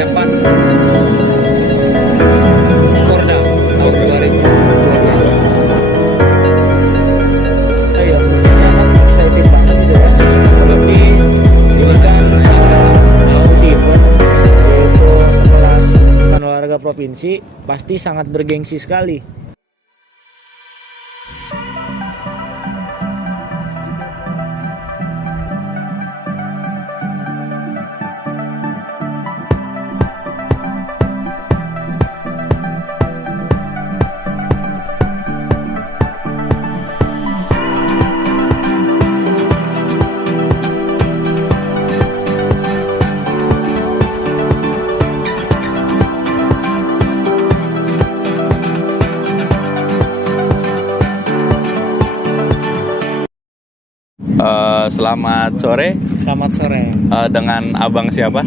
persiapan Porda tahun 2022. Iya, maksudnya kan excited banget gitu ya. Apalagi ini kan multi event, yaitu sekelas Pekan Olahraga Provinsi, pasti sangat bergengsi sekali. Selamat sore. Selamat sore. Dengan abang siapa?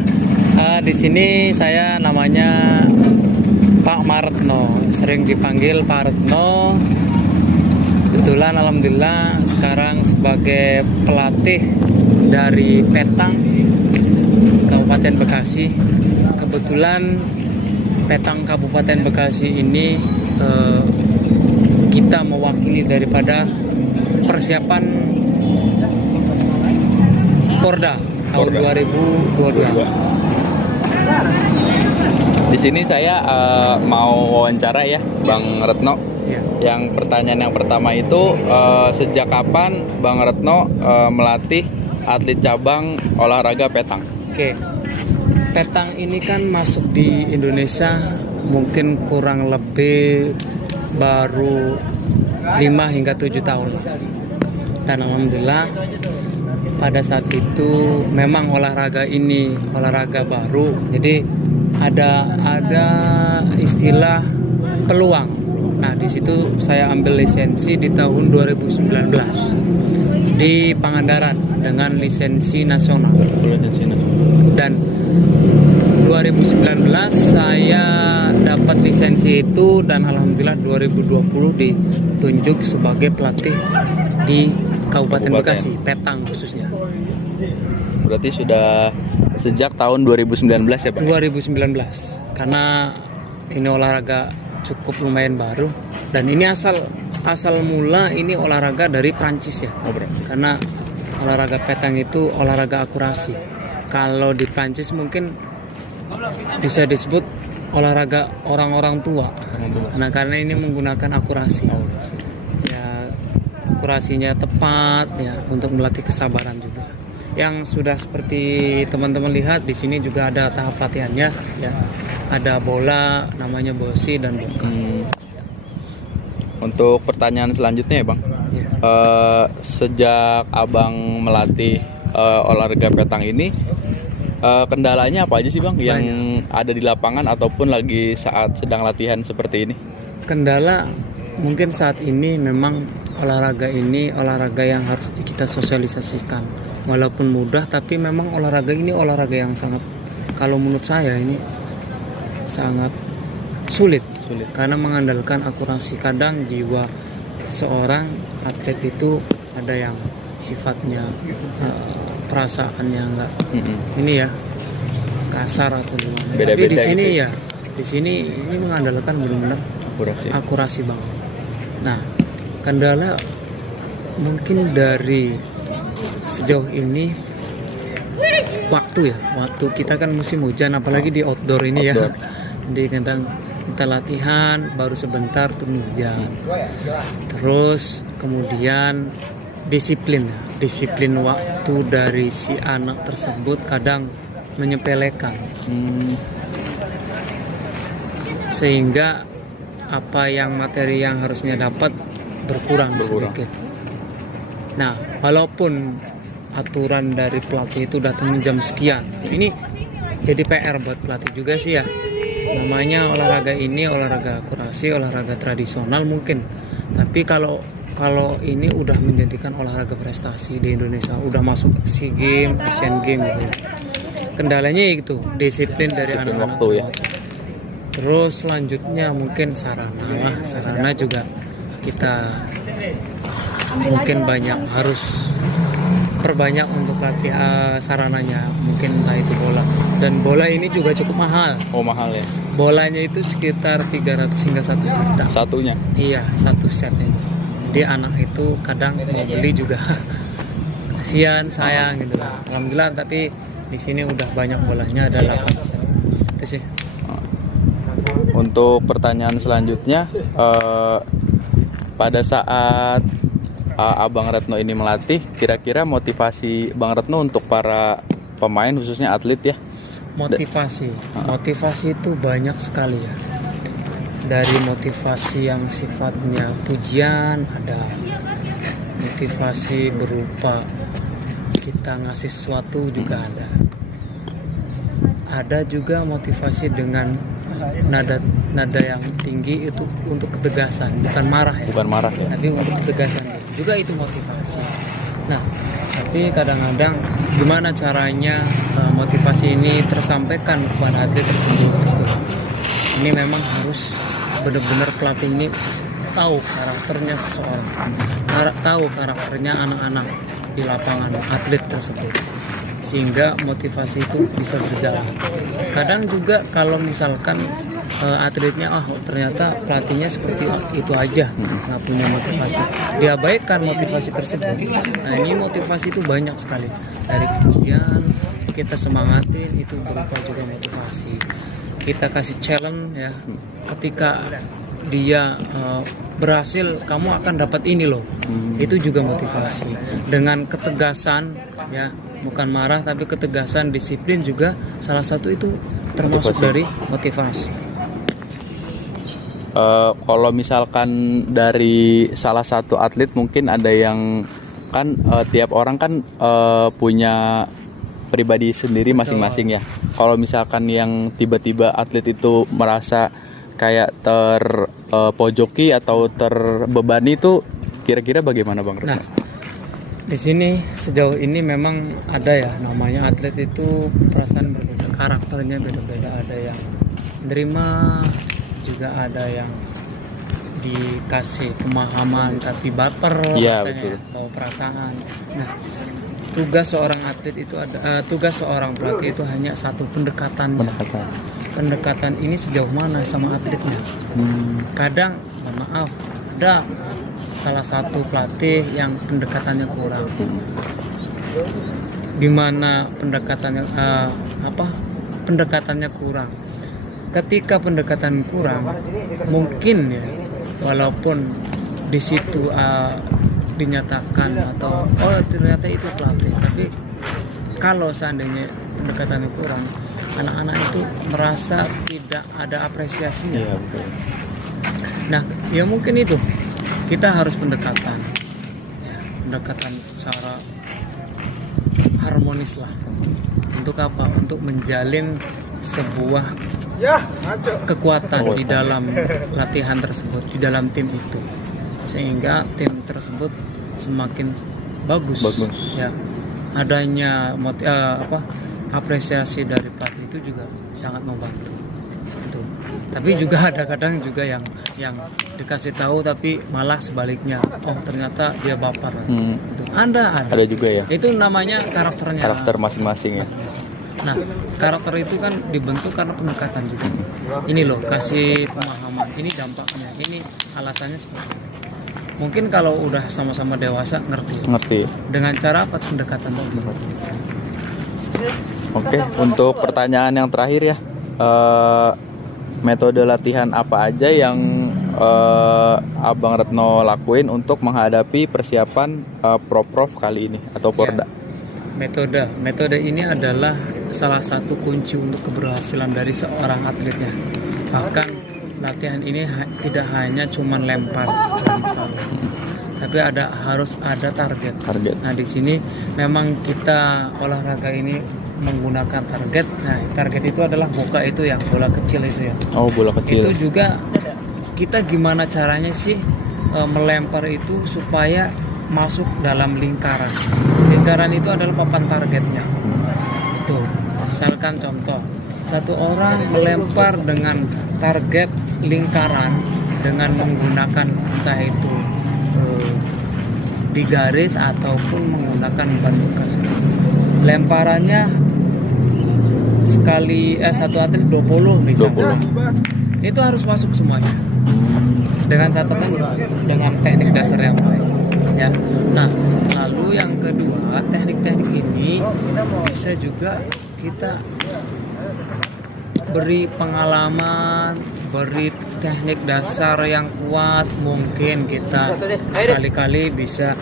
Di sini saya namanya Pak Maretno, sering dipanggil Pak Retno. Kebetulan alhamdulillah sekarang sebagai pelatih dari Petang Kabupaten Bekasi. Kebetulan Petang Kabupaten Bekasi ini kita mewakili daripada persiapan Porda tahun 2022. Di sini saya mau wawancara ya, Bang Retno. Ya. Yang pertanyaan yang pertama itu sejak kapan Bang Retno melatih atlet cabang olahraga petang? Oke. Petang ini kan masuk di Indonesia mungkin kurang lebih baru 5 hingga 7 tahun. Dan alhamdulillah pada saat itu memang olahraga ini olahraga baru, jadi ada istilah peluang. Nah, di situ saya ambil lisensi di tahun 2019 di Pangandaran dengan lisensi nasional. Dan 2019 saya dapat lisensi itu dan alhamdulillah 2020 ditunjuk sebagai pelatih di Kabupaten Bekasi, Petang khususnya. Berarti sudah sejak tahun 2019 ya Pak? 2019, karena ini olahraga cukup lumayan baru dan ini asal mula ini olahraga dari Prancis ya. Karena olahraga petang itu olahraga akurasi. Kalau di Prancis mungkin bisa disebut olahraga orang-orang tua. Nah, karena ini menggunakan akurasi. Akurasinya tepat ya untuk melatih kesabaran juga. Yang sudah seperti teman-teman lihat di sini juga ada tahap latihannya ya. Ada bola namanya bosi dan boka. Untuk pertanyaan selanjutnya ya Bang. Ya. Sejak Abang melatih olahraga petang ini, kendalanya apa aja sih Bang yang ada di lapangan ataupun lagi saat sedang latihan seperti ini? Kendala mungkin saat ini memang olahraga ini olahraga yang harus kita sosialisasikan. Walaupun mudah tapi memang olahraga ini olahraga yang sangat, kalau menurut saya ini sangat sulit. Karena mengandalkan akurasi. Kadang jiwa seseorang atlet itu ada yang sifatnya perasaannya enggak ini ya kasar atau gimana. Tapi di sini gitu. Di sini ini mengandalkan benar-benar akurasi banget. Nah, kendala mungkin dari sejauh ini waktu kita kan musim hujan, apalagi di outdoor ini ya. Jadi kadang kita latihan baru sebentar turun hujan. Terus kemudian disiplin waktu dari si anak tersebut kadang menyepelekan. Sehingga materi yang harusnya dapat berkurang sedikit. Nah, walaupun aturan dari pelatih itu datang jam sekian, ini jadi PR buat pelatih juga sih ya. Namanya olahraga ini olahraga akurasi, olahraga tradisional mungkin. Tapi kalau ini udah menjadikan olahraga prestasi di Indonesia, udah masuk SEA Games, Asian Games gitu. Kendalanya itu disiplin dari anak-anak ya. Terus selanjutnya mungkin sarana juga kita mungkin banyak harus perbanyak untuk latihan sarananya, mungkin entah itu bola. Dan bola ini juga cukup mahal. Oh, mahal ya. Bolanya itu sekitar 300 hingga 1 juta. Satunya. Iya, satu set itu. Jadi anak itu kadang mau beli juga kasihan, sayang gitu lah. Alhamdulillah, tapi di sini udah banyak bolanya, ada 8 set. Itu sih. Untuk pertanyaan selanjutnya, pada saat Abang Retno ini melatih, kira-kira motivasi Bang Retno untuk para pemain khususnya atlet ya? Motivasi itu banyak sekali ya. Dari motivasi yang sifatnya pujian, ada motivasi berupa kita ngasih sesuatu juga ada juga motivasi dengan nada yang tinggi, itu untuk ketegasan, bukan marah ya, tapi untuk ketegasan juga, itu motivasi. Nah, tapi kadang-kadang gimana caranya motivasi ini tersampaikan kepada atlet tersebut. Ini memang harus benar-benar pelatih ini tahu karakternya seseorang, tahu karakternya anak-anak di lapangan, atlet tersebut, sehingga motivasi itu bisa berjalan. Kadang juga kalau misalkan atletnya ternyata pelatihnya seperti itu aja, nggak punya motivasi, diabaikan motivasi tersebut. Nah, ini motivasi itu banyak sekali, dari pujian, kita semangatin, itu berupa juga motivasi. Kita kasih challenge ya, ketika dia berhasil, kamu akan dapat ini loh. Itu juga motivasi. Dengan ketegasan ya, bukan marah tapi ketegasan, disiplin juga salah satu, itu termasuk dari motivasi. Kalau misalkan dari salah satu atlet, mungkin ada yang kan tiap orang kan punya pribadi sendiri masing-masing ya. Kalau misalkan yang tiba-tiba atlet itu merasa kayak terpojoki atau terbebani, itu kira-kira bagaimana Bang Retno? Nah, di sini sejauh ini memang ada ya, namanya atlet itu perasaan berbeda, karakternya beda-beda. Ada yang menerima, juga ada yang dikasih pemahaman tapi baper, Iya, rasanya, betul. bawa perasaan. Nah, tugas seorang atlet itu tugas seorang pelatih itu hanya satu, pendekatan. Pendekatan ini sejauh mana sama atletnya. Kadang, mohon maaf, ada salah satu pelatih yang pendekatannya kurang. Gimana pendekatannya pendekatannya kurang? Ketika pendekatan kurang, mungkin ya, walaupun di situ dinyatakan atau ternyata itu pelatih, tapi kalau seandainya pendekatannya kurang, anak-anak itu merasa tidak ada apresiasinya. Iya, betul. Nah, ya mungkin itu kita harus pendekatan secara harmonis lah. Untuk apa? Untuk menjalin sebuah kekuatan di dalam latihan tersebut, di dalam tim itu, sehingga tim tersebut semakin bagus. Ya, adanya apresiasi dari pelatih itu juga sangat membantu. Itu. Tapi juga ada kadang juga yang dikasih tahu tapi malah sebaliknya, ternyata dia baper. Itu ada juga ya. Itu namanya karakter masing-masing ya. Nah, karakter itu kan dibentuk karena pendekatan juga. Ini loh, kasih pemahaman, ini dampaknya, ini alasannya seperti ini. Mungkin kalau udah sama-sama dewasa ngerti. Dengan cara apa? Pendekatan tadi. Oke, untuk pertanyaan yang terakhir ya, metode latihan apa aja yang Abang Retno lakuin untuk menghadapi persiapan Proprov kali ini atau Porda? Metode ini adalah salah satu kunci untuk keberhasilan dari seorang atletnya. Bahkan latihan ini tidak hanya cuma lempar, tapi harus ada target. Nah, di sini memang kita olahraga ini menggunakan target. Nah, target itu adalah bola kecil itu ya. Oh, bola kecil. Itu juga kita gimana caranya sih melempar itu supaya masuk dalam lingkaran. Lingkaran itu adalah papan targetnya. Itu, misalkan contoh, satu orang melempar dengan target lingkaran dengan menggunakan entah itu di garis ataupun menggunakan ban bekas. Lemparannya satu atlet 20 misalnya. 20. Itu harus masuk semuanya. Dengan catatan dengan teknik dasar yang baik. Ya. Nah, lalu yang kedua, teknik-teknik ini bisa juga kita beri pengalaman, beri teknik dasar yang kuat. Mungkin kita sekali-kali bisa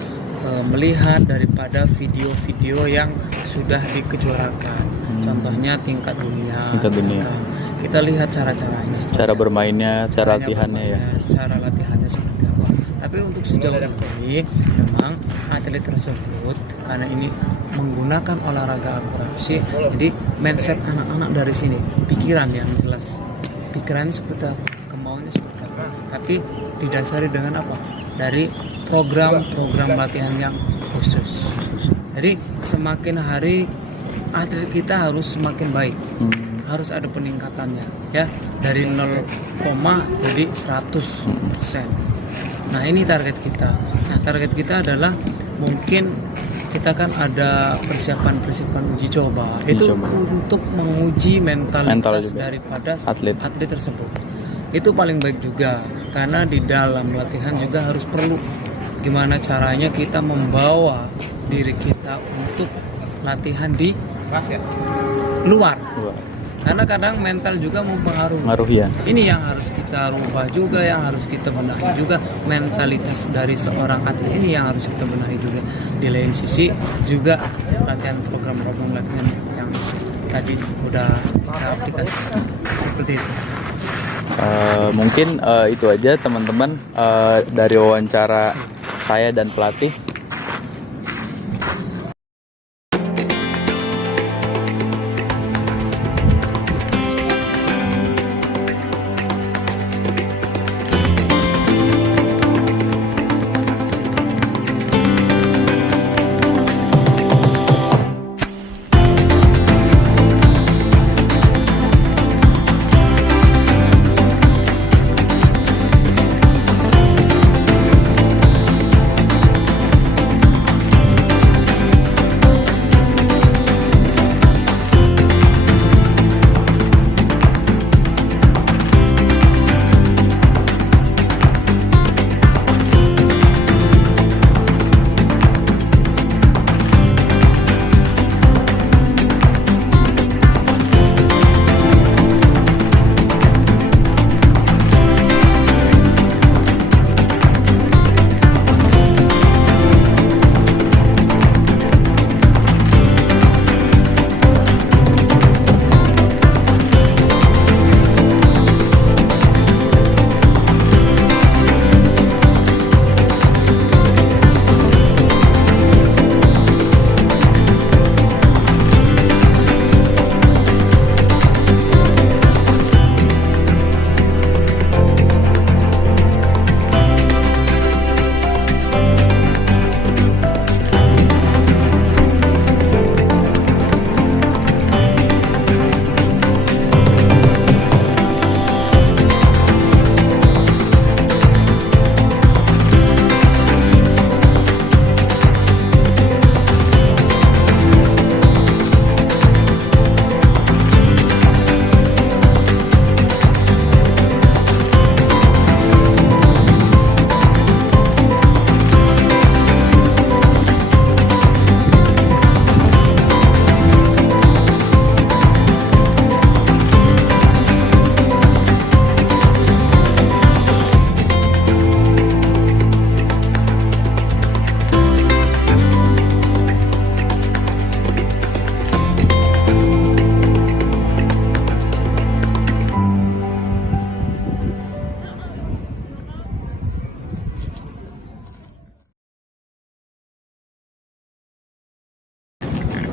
melihat daripada video-video yang sudah dikejuarakan. Contohnya tingkat dunia. Misalkan. Kita lihat cara-caranya, Cara bermainnya, cara latihannya ya. Cara latihannya seperti apa. Tapi untuk sejauh ini memang atlet tersebut karena ini menggunakan olahraga akurasi, jadi mindset anak-anak dari sini, pikiran yang jelas, pikirannya seperti apa, kemauannya seperti apa, tapi didasari dengan apa? Dari program latihan yang khusus. Jadi semakin hari atlet kita harus semakin baik, harus ada peningkatannya, ya, dari 0, jadi 100%. Nah, ini target kita. Nah, target kita adalah mungkin kita kan ada persiapan uji coba. Itu untuk menguji mentalitas daripada atlet tersebut. Itu paling baik juga, karena di dalam latihan juga harus perlu gimana caranya kita membawa diri kita untuk latihan di luar. Karena kadang mental juga mempengaruhi. Ya. Ini yang harus kita rubah juga, yang harus kita benahi juga, mentalitas dari seorang atlet ini yang harus kita benahi juga. Di lain sisi juga program-program latihan yang tadi udah kita aplikasikan seperti itu. Mungkin itu aja teman-teman dari wawancara saya dan pelatih.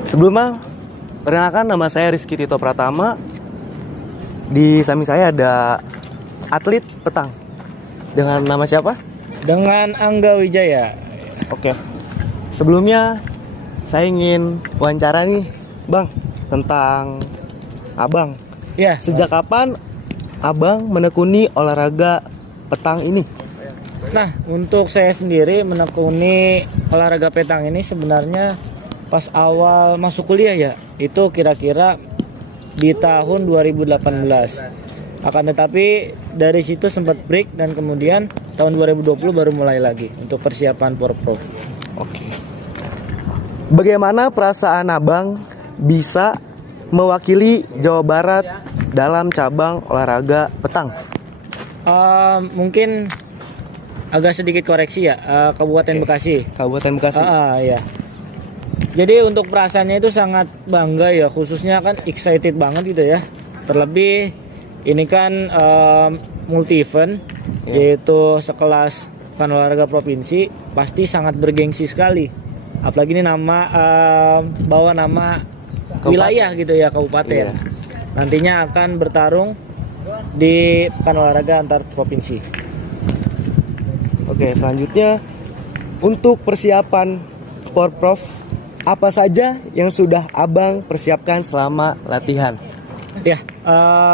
Sebelumnya, perkenalkan nama saya Rizky Tito Pratama. Di samping saya ada atlet petang. Dengan nama siapa? Dengan Angga Wijaya. Oke. Sebelumnya, saya ingin wawancara nih, Bang, tentang Abang. Ya. Sejak kapan Abang menekuni olahraga petang ini? Nah, untuk saya sendiri menekuni olahraga petang ini sebenarnya pas awal masuk kuliah ya, itu kira-kira di tahun 2018. Akan tetapi dari situ sempat break dan kemudian tahun 2020 baru mulai lagi untuk persiapan Porprov. Oke. Bagaimana perasaan Abang bisa mewakili Jawa Barat dalam cabang olahraga petang? Mungkin agak sedikit koreksi ya, Kabupaten Oke. Bekasi. Kabupaten Bekasi. Ya. Jadi untuk perasaannya itu sangat bangga ya, khususnya kan excited banget gitu ya. Terlebih ini kan multi event, yaitu sekelas pekan olahraga provinsi, pasti sangat bergengsi sekali. Apalagi ini bawa nama wilayah gitu ya, kabupaten. Iya. Nantinya akan bertarung di pekan olahraga antar provinsi. Oke, selanjutnya untuk persiapan Porprov, apa saja yang sudah Abang persiapkan selama latihan? Ya,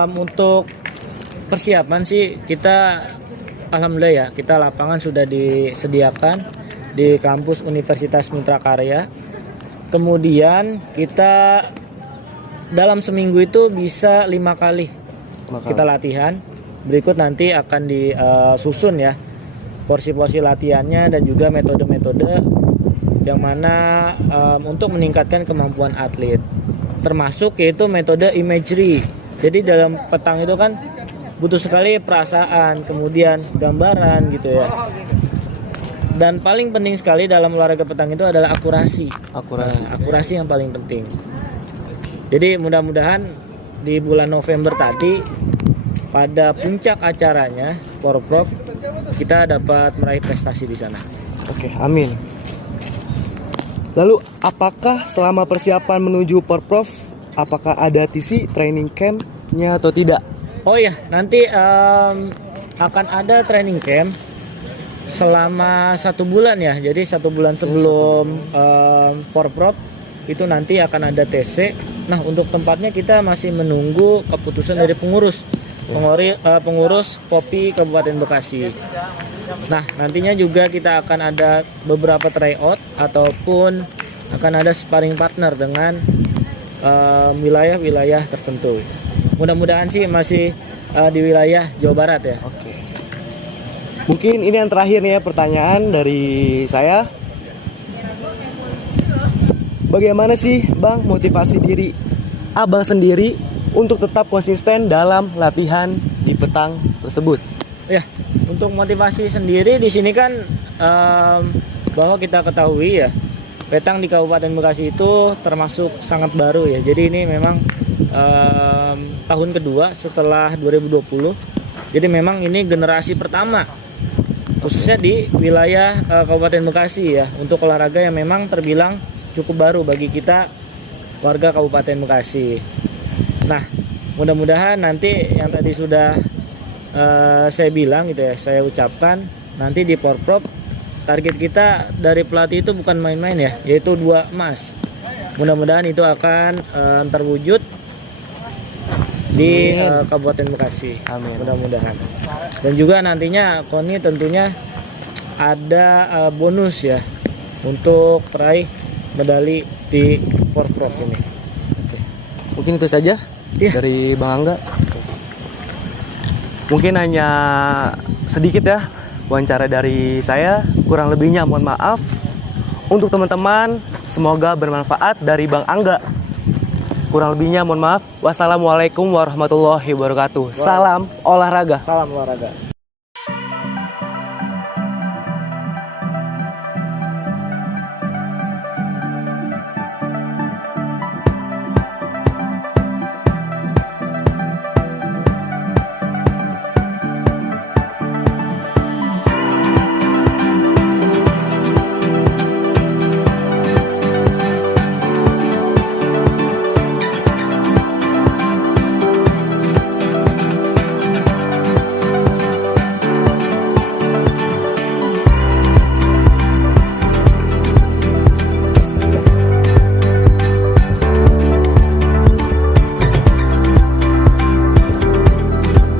untuk persiapan sih kita alhamdulillah ya, kita lapangan sudah disediakan di kampus Universitas Mitra Karya. Kemudian kita dalam seminggu itu bisa 5 kali kita latihan. Berikut nanti akan disusun ya porsi-porsi latihannya dan juga metode-metode yang mana untuk meningkatkan kemampuan atlet, termasuk yaitu metode imagery. Jadi dalam petang itu kan butuh sekali perasaan, kemudian gambaran gitu ya. Dan paling penting sekali dalam olahraga petang itu adalah akurasi. Akurasi yang paling penting. Jadi mudah-mudahan di bulan November tadi pada puncak acaranya Porprov kita dapat meraih prestasi di sana. Oke, amin. Lalu apakah selama persiapan menuju Porprov, apakah ada TC training camp-nya atau tidak? Oh iya, nanti akan ada training camp selama 1 bulan ya. Jadi 1 bulan sebelum Porprov itu nanti akan ada TC. Nah, untuk tempatnya kita masih menunggu keputusan dari pengurus POPI Kabupaten Bekasi. Nah, nantinya juga kita akan ada beberapa tryout ataupun akan ada sparring partner dengan wilayah-wilayah tertentu. Mudah-mudahan sih masih di wilayah Jawa Barat ya. Oke. Mungkin ini yang terakhir nih ya, pertanyaan dari saya. Bagaimana sih Bang motivasi diri Abang sendiri untuk tetap konsisten dalam latihan di petang tersebut? Ya, untuk motivasi sendiri di sini kan bahwa kita ketahui ya, petang di Kabupaten Bekasi itu termasuk sangat baru ya. Jadi ini memang tahun kedua setelah 2020. Jadi memang ini generasi pertama khususnya di wilayah Kabupaten Bekasi ya, untuk olahraga yang memang terbilang cukup baru bagi kita warga Kabupaten Bekasi. Nah, mudah-mudahan nanti yang tadi sudah saya bilang gitu ya, saya ucapkan nanti di Porprov target kita dari pelatih itu bukan main-main ya, yaitu 2 emas. Mudah-mudahan itu akan terwujud di Kabupaten Bekasi. Amin. Mudah-mudahan. Dan juga nantinya KONI tentunya ada bonus ya untuk peraih medali di Porprov ini. Oke. Mungkin itu saja dari Bang Angga. Mungkin hanya sedikit ya wawancara dari saya, kurang lebihnya mohon maaf. Untuk teman-teman, semoga bermanfaat dari Bang Angga. Kurang lebihnya mohon maaf. Wassalamualaikum warahmatullahi wabarakatuh. Salam olahraga. Salam olahraga.